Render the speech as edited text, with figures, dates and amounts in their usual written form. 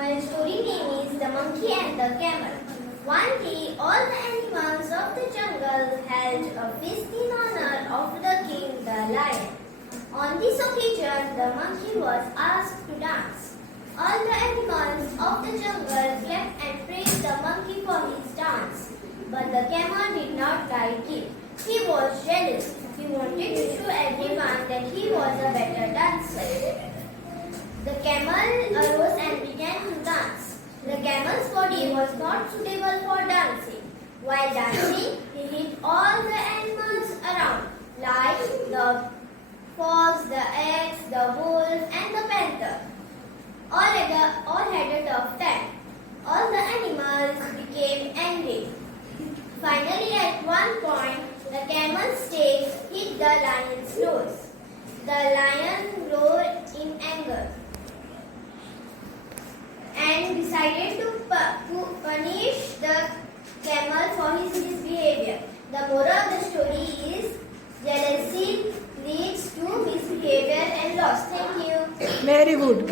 My story name is The Monkey and the Camel. One day, all the animals of the jungle held a feast in honor of the king, the lion. On this occasion, the monkey was asked to dance. All the animals of the jungle clapped and praised the monkey for his dance. But the camel did not like it. He was jealous. He wanted to show everyone that he was a better dancer. The camel arose and began to dance. The camel's body was not suitable for dancing. While dancing, he hit all the animals around, like the fox, the axe, the wolf, and the panther. All had a tough time. All the animals became angry. Finally, at one point, the camel's tail hit the lion's nose. The lion roared in anger and decided to punish the camel for his misbehavior. The moral of the story is jealousy leads to misbehavior and loss. Thank you. Very good.